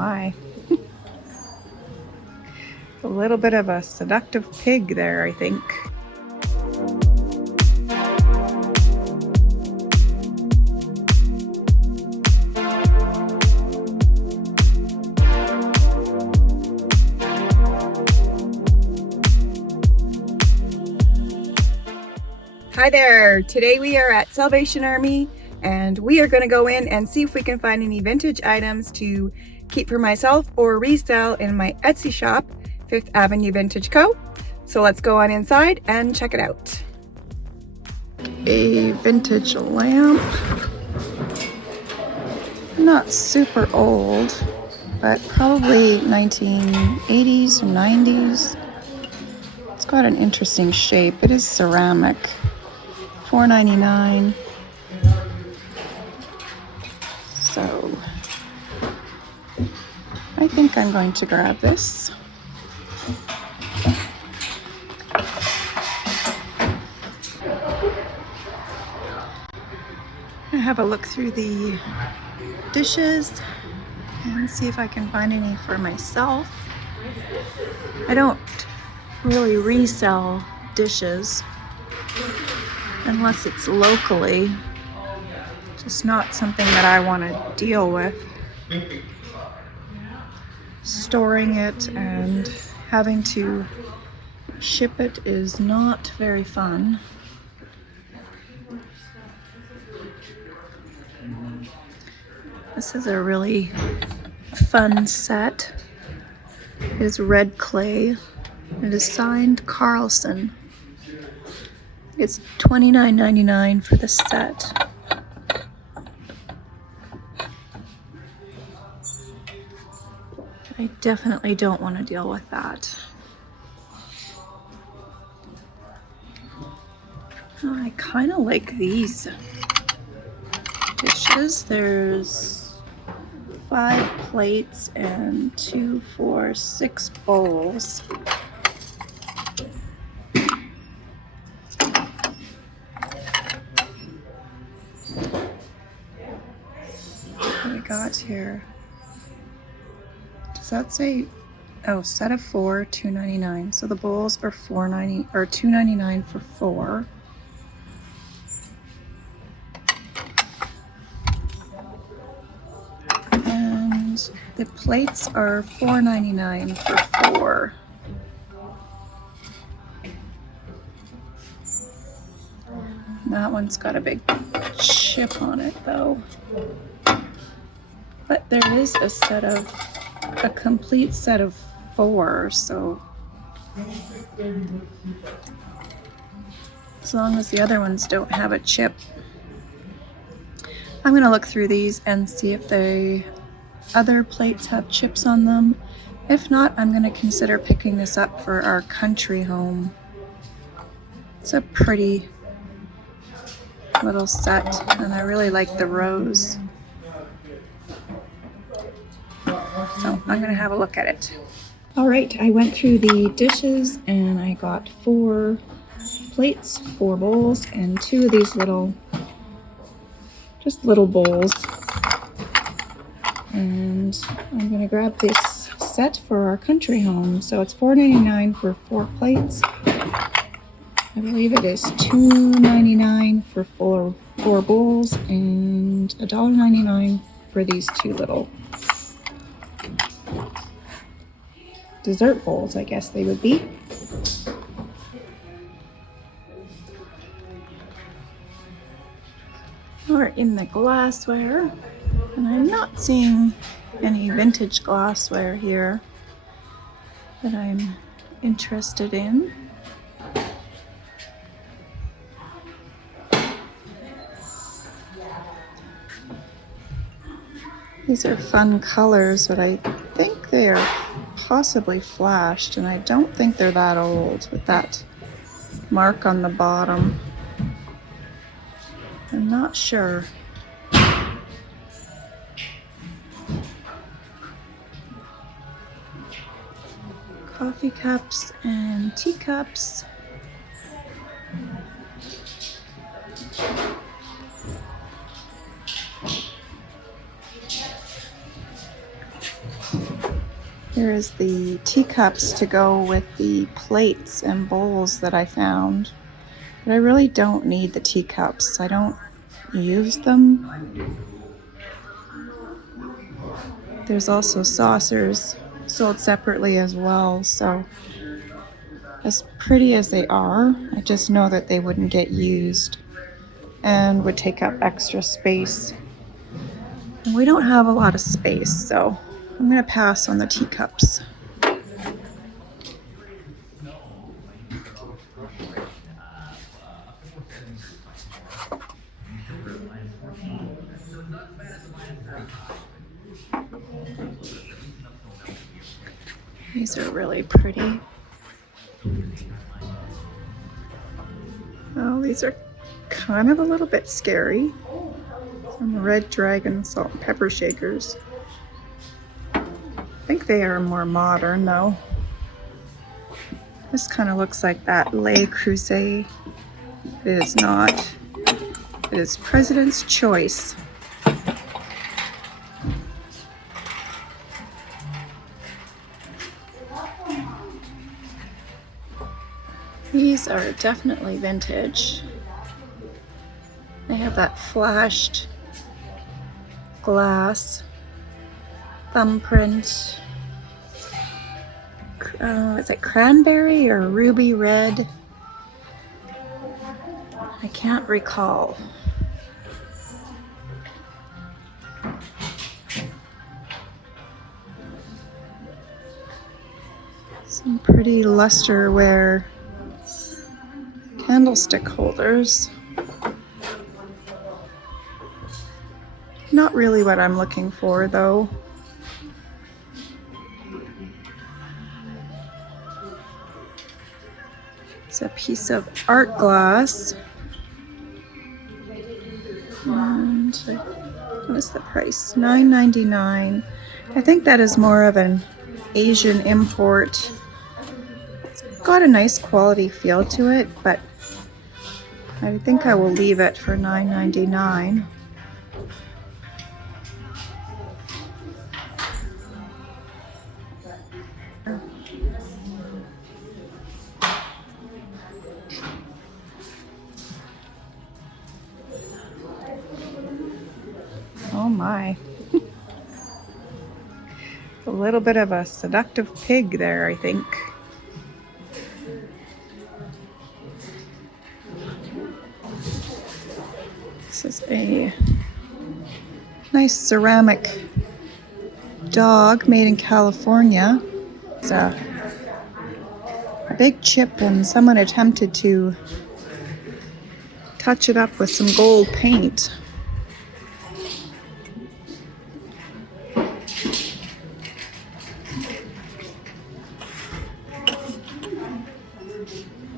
my. A little bit of a seductive pig there, I think. Hi there! Today we are at Salvation Army and we are going to go in and see if we can find any vintage items to keep for myself or resell in my Etsy shop, 5th Avenue Vintage Co. So let's go on inside and check it out. A vintage lamp. Not super old, but probably 1980s or 90s. It's got an interesting shape. It is ceramic. $4.99. So I think I'm going to grab this. I have a look through the dishes and see if I can find any for myself. I don't really resell dishes unless it's locally, just not something that I want to deal with. Storing it and having to ship it is not very fun. This is a really fun set. It is red clay. It is signed Carlson. It's $29.99 for the set. I definitely don't want to deal with that. I kind of like these dishes. There's 5 plates and 2, 4, 6 bowls. What we got here? Does that say, oh, set of 4, $2.99. So the bowls are $4.90 or $2.99 for 4. And the plates are $4.99 for 4. That one's got a big chip on it though. But there is a complete set of 4, so as long as the other ones don't have a chip. I'm going to look through these and see if the other plates have chips on them. If not, I'm going to consider picking this up for our country home. It's a pretty little set and I really like the rose. So I'm going to have a look at it. All right, I went through the dishes and I got 4 plates, 4 bowls, and 2 of these just little bowls. And I'm going to grab this set for our country home. So it's $4.99 for 4 plates. I believe it is $2.99 for 4 bowls and $1.99 for these 2 little dessert bowls, I guess they would be. We're in the glassware, and I'm not seeing any vintage glassware here that I'm interested in. These are fun colors, but I think they are possibly flashed, and I don't think they're that old with that mark on the bottom. I'm not sure. Coffee cups and teacups. Here's the teacups to go with the plates and bowls that I found. But I really don't need the teacups. I don't use them. There's also saucers sold separately as well. So as pretty as they are, I just know that they wouldn't get used and would take up extra space. And we don't have a lot of space, so I'm going to pass on the teacups. These are really pretty. Oh, these are kind of a little bit scary. Some red dragon salt and pepper shakers. I think they are more modern though. This kind of looks like that Le Creuset. It is not. It is President's Choice. These are definitely vintage. They have that flashed glass thumbprint. Is it cranberry or ruby red? I can't recall. Some pretty lusterware candlestick holders. Not really what I'm looking for though. It's a piece of art glass. And what is the price? $9.99. I think that is more of an Asian import. It's got a nice quality feel to it, but I think I will leave it for $9.99. Oh my. A little bit of a seductive pig there, I think. This is a nice ceramic dog made in California. It's a big chip and someone attempted to touch it up with some gold paint.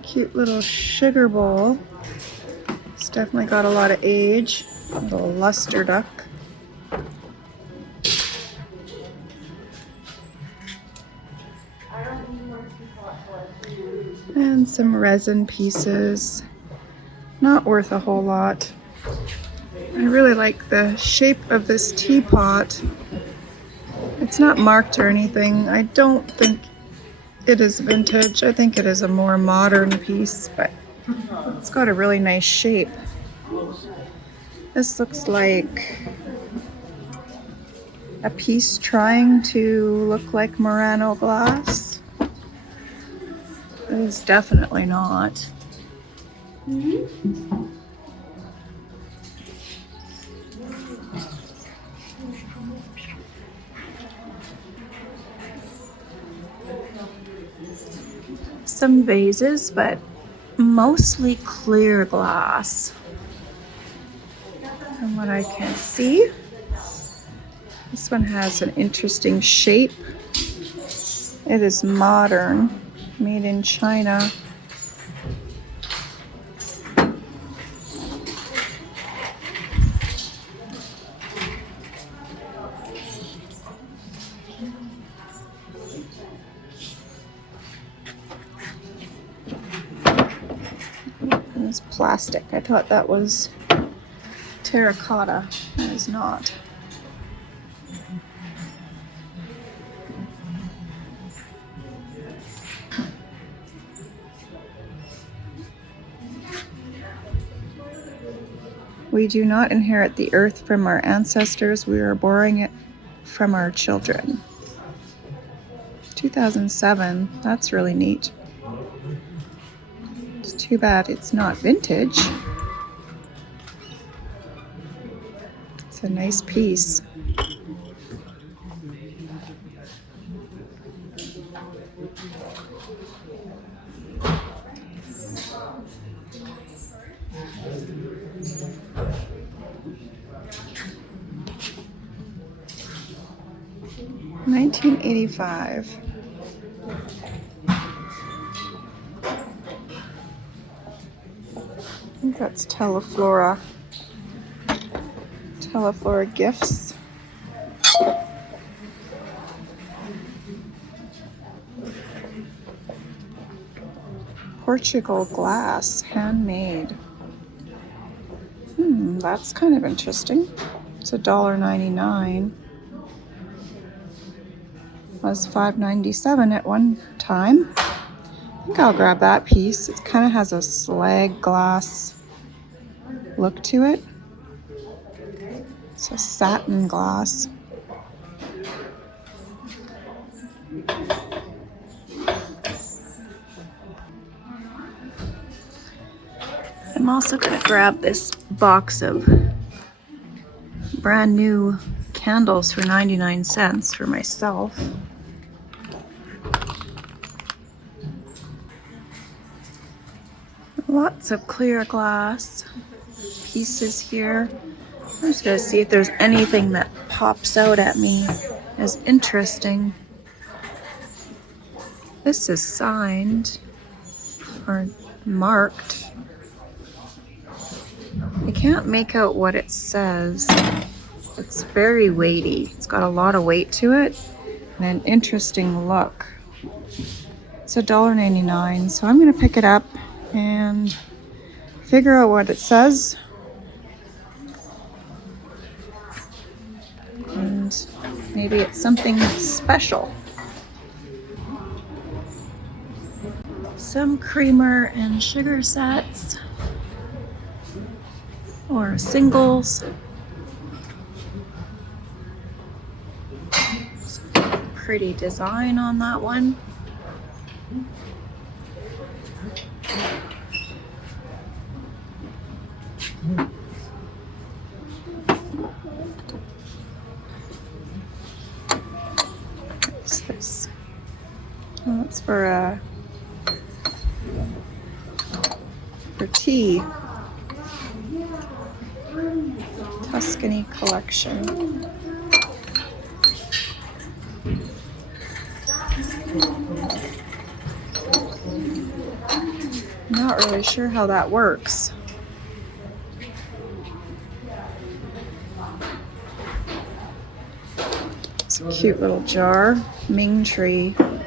Cute little sugar bowl. It's definitely got a lot of age. A little luster duck. And some resin pieces. Not worth a whole lot. I really like the shape of this teapot. It's not marked or anything. I don't think it is vintage. I think it is a more modern piece, but it's got a really nice shape. This looks like a piece trying to look like Murano glass. It is definitely not. Some vases, but mostly clear glass. From what I can see, this one has an interesting shape. It is modern, made in China. It's plastic. I thought that was terracotta. It is not. We do not inherit the earth from our ancestors. We are borrowing it from our children. 2007. That's really neat. It's too bad it's not vintage. It's a nice piece. $19.85. I think that's Teleflora gifts. Portugal glass, handmade. That's kind of interesting. It's $1.99. Was $5.97 at one time. I think I'll grab that piece. It kind of has a slag glass look to it. It's a satin glass. I'm also going to grab this box of brand new candles for 99 cents for myself. Lots of clear glass pieces here. I'm just going to see if there's anything that pops out at me as interesting. This is signed or marked. I can't make out what it says. It's very weighty. It's got a lot of weight to it and an interesting look. It's $1.99, so I'm going to pick it up and figure out what it says. And maybe it's something special. Some creamer and sugar sets or singles. Pretty design on that one. What's this? Oh, it's for tea. Tuscany collection. Not really sure how that works. It's a cute little jar, Ming tree. I'm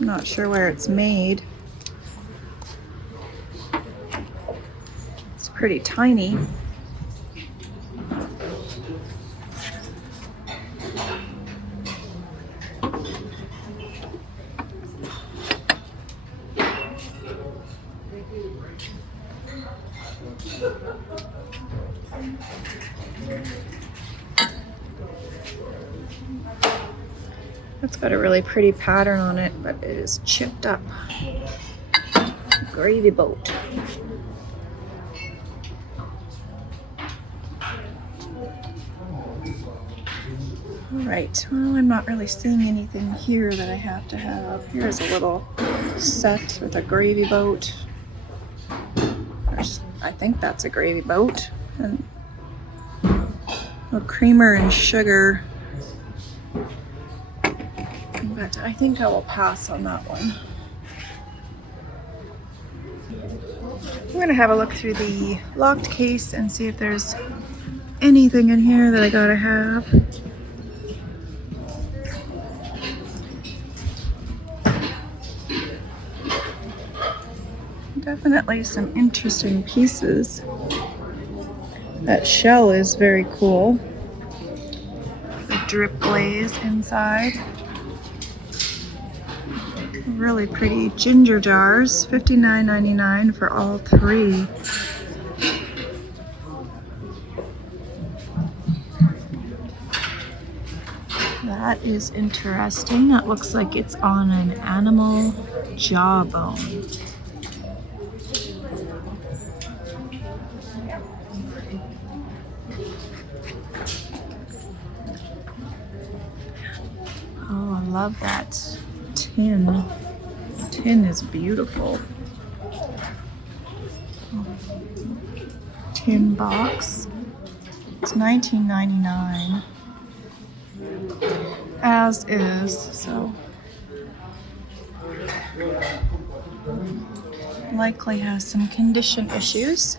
not sure where it's made. It's pretty tiny. It's got a really pretty pattern on it, but it is chipped up. Gravy boat. Alright, well, I'm not really seeing anything here that I have to have. Here's a little set with a gravy boat. I think that's a gravy boat. And a creamer and sugar. But I think I will pass on that one. I'm going to have a look through the locked case and see if there's anything in here that I gotta have. Definitely some interesting pieces. That shell is very cool. The drip glaze inside. Really pretty ginger jars, $59.99 for all three. That is interesting. That looks like it's on an animal jawbone. Oh, I love that tin. Tin is beautiful. Tin box. It's $19.99. As is, so likely has some condition issues.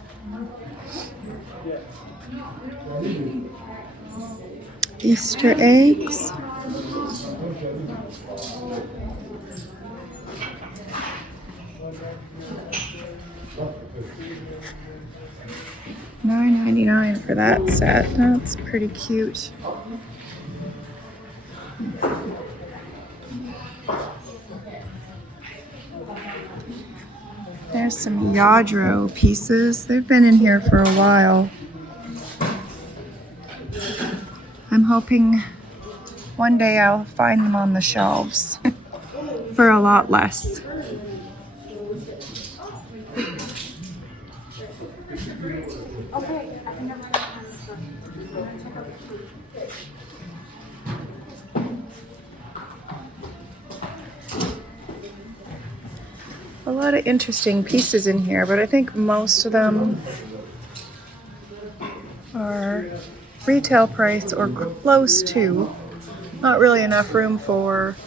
Easter eggs. $9.99 for that set. That's pretty cute. There's some Yadro pieces. They've been in here for a while. I'm hoping one day I'll find them on the shelves for a lot less. A lot of interesting pieces in here, but I think most of them are retail price or close to. Not really enough room for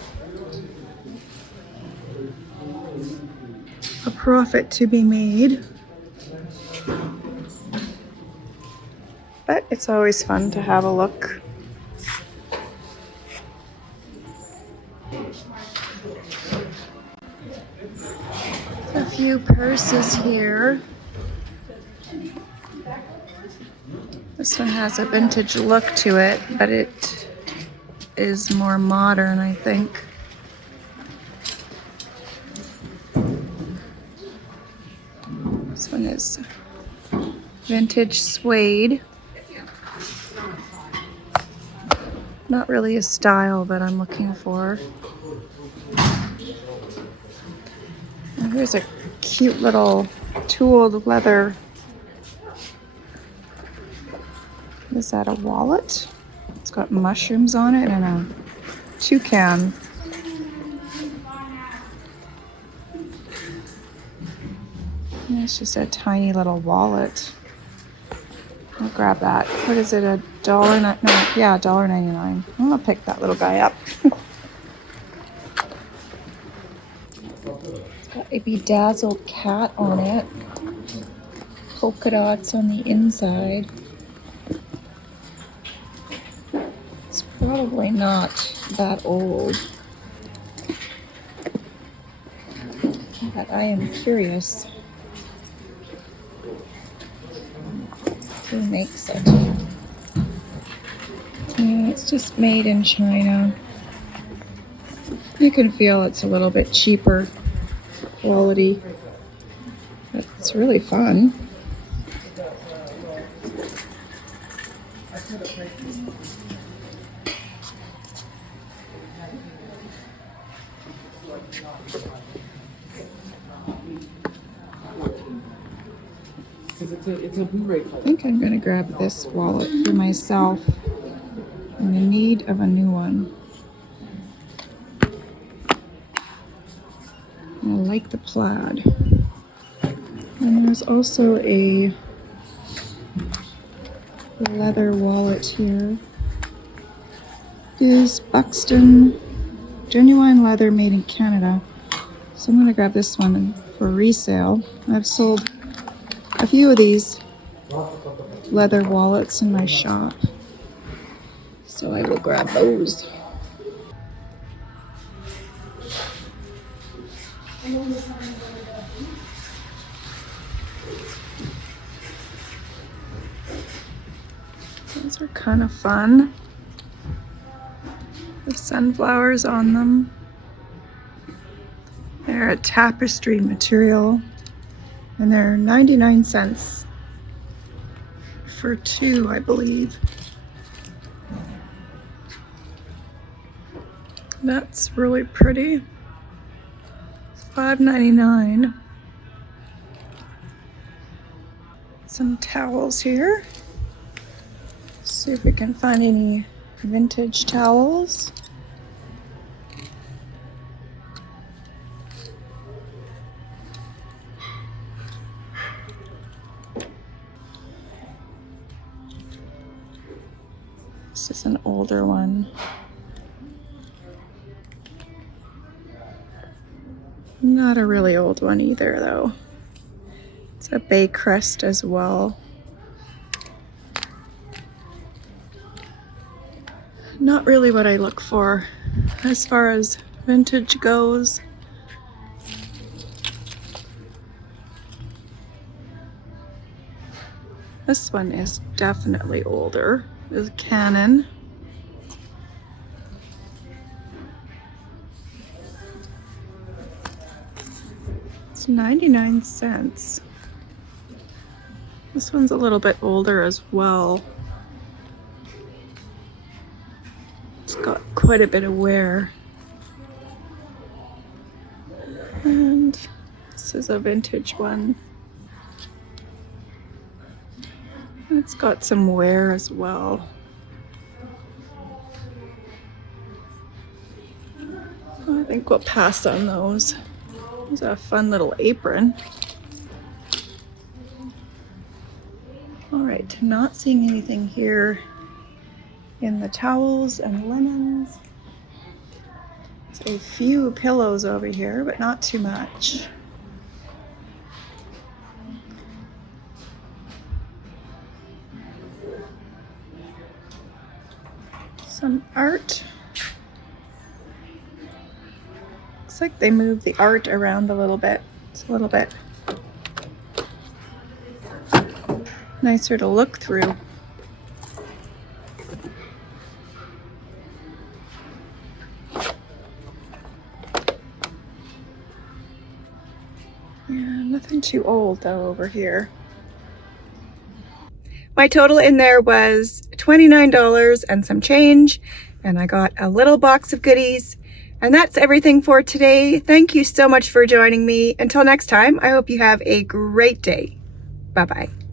a profit to be made. But it's always fun to have a look. A few purses here. This one has a vintage look to it, but it is more modern, I think. This one is vintage suede. Not really a style that I'm looking for. And here's a cute little tooled leather. Is that a wallet? It's got mushrooms on it and a toucan. And it's just a tiny little wallet. I'll grab that. What is it? $1.99? No, yeah, $1.99. I'm gonna pick that little guy up. It's got a bedazzled cat on it. Polka dots on the inside. It's probably not that old. But I am curious. Who makes it? Yeah, it's just made in China. You can feel it's a little bit cheaper quality. But it's really fun. It's a Blu-ray player. I think I'm going to grab this wallet for myself. I'm in need of a new one. I like the plaid. And there's also a leather wallet here. It is Buxton genuine leather made in Canada. So I'm going to grab this one for resale. I've sold a few of these leather wallets in my shop, so I will grab those. These are kind of fun. The sunflowers on them. They're a tapestry material. And they're 99 cents for two, I believe. That's really pretty. It's $5.99. Some towels here. See if we can find any vintage towels. This is an older one. Not a really old one either, though. It's a bay crest as well. Not really what I look for as far as vintage goes. This one is definitely older. This is Canon. It's 99 cents. This one's a little bit older as well. It's got quite a bit of wear. And this is a vintage one. It's got some wear as well. I think we'll pass on those. There's a fun little apron. All right, not seeing anything here in the towels and linens. There's a few pillows over here, but not too much. Some art. Looks like they moved the art around a little bit. It's a little bit nicer to look through. Yeah, nothing too old though over here. My total in there was $29 and some change, and I got a little box of goodies. And that's everything for today. Thank you so much for joining me. Until next time, I hope you have a great day. Bye-bye.